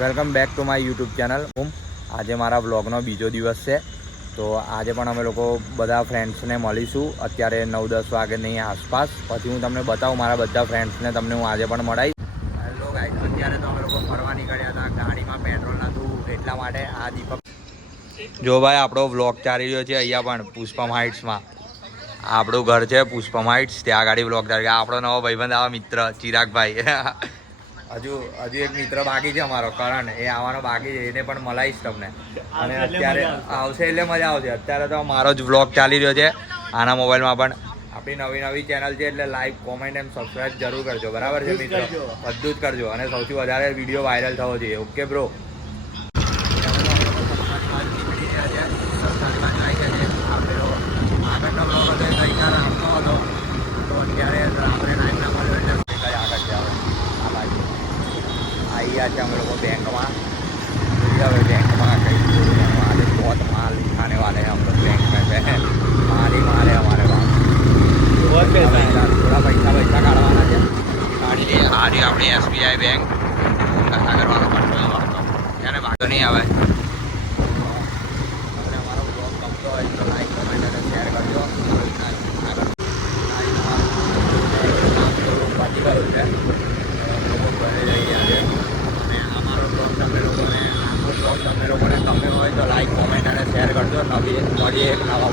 Welcome back to my YouTube channel. આજે મારા વ્લોગનો બીજો દિવસ છે. તો આજે પણ અમે લોકો બધા ફ્રેન્ડ્સને મળીશું અત્યારે 9-10 વાગ્યાની આસપાસ. પછી હું તમને બતાવું મારા બધા ફ્રેન્ડ્સને તમને હું આજે પણ મળાવીશ. હેલો ગાઈસ, અત્યારે તો અમે લોકો ફરવા નીકળ્યા હતા. ગાડીમાં પેટ્રોલ નહોતું એટલા માટે આ દીપક જો ભાઈ આપણો વ્લોગ ચાલી રહ્યો છે અહીંયા પણ પુષ્પમ હાઇટ્સમાં. આપણું ઘર છે પુષ્પમ હાઇટ્સ, ત્યાં ગાડી વ્લોગ ચાલી રહ્યો. આપણો નવો ભાઈબંધ આવા મિત્ર ચિરાગભાઈ. હજુ એક મિત્ર બાકી છે અમારો કરણ, એ આવવાનો બાકી છે, એને પણ મળાવીશ તમને. અને અત્યારે આવશે એટલે મજા આવશે. અત્યારે તો મારો જ વ્લોગ ચાલી રહ્યો છે આના મોબાઈલમાં પણ. આપણી નવી ચેનલ છે એટલે લાઈક, કોમેન્ટ એન્ડ સબસ્ક્રાઈબ જરૂર કરજો, બરાબર છે મિત્રો? બધું જ કરજો અને સૌથી વધારે વિડીયો વાયરલ થવો જોઈએ. Okay bro. આગળનો બ્લોગ હતો એ ગઈકાલે આપતો હતો, તો અત્યારે આપણે ટાઈમ ના મળ્યો એટલે કઈ આગળ છે આ બાજુ આવી ગયા છે અમે લોકો બેંકમાં. હવે બેંકમાં કઈ આજે बहुत माल खाने वाले हैं हम लोग बैंक में से. माल ही माल है हमारे पास. थोड़ा पैसा काढ़वाना છે. કાઢી લઈએ. આ રહી આપણી SBI બેંક. કથા કરવાનો પડતો વાળતો એને વાંધો નહીં આવે. તમને અમારો બ્લોગ ગમતો હોય તો લાઈક, કમેન્ટ અને શેર કરજો. બાકી ગયું છે લોકો ઘરે જઈ ગયા છે. અને અમારો બ્લોગ તમે લોકોને ગમે હોય તો લાઈક, કોમેન્ટ અને શેર કરજો. મળીએ એક નવા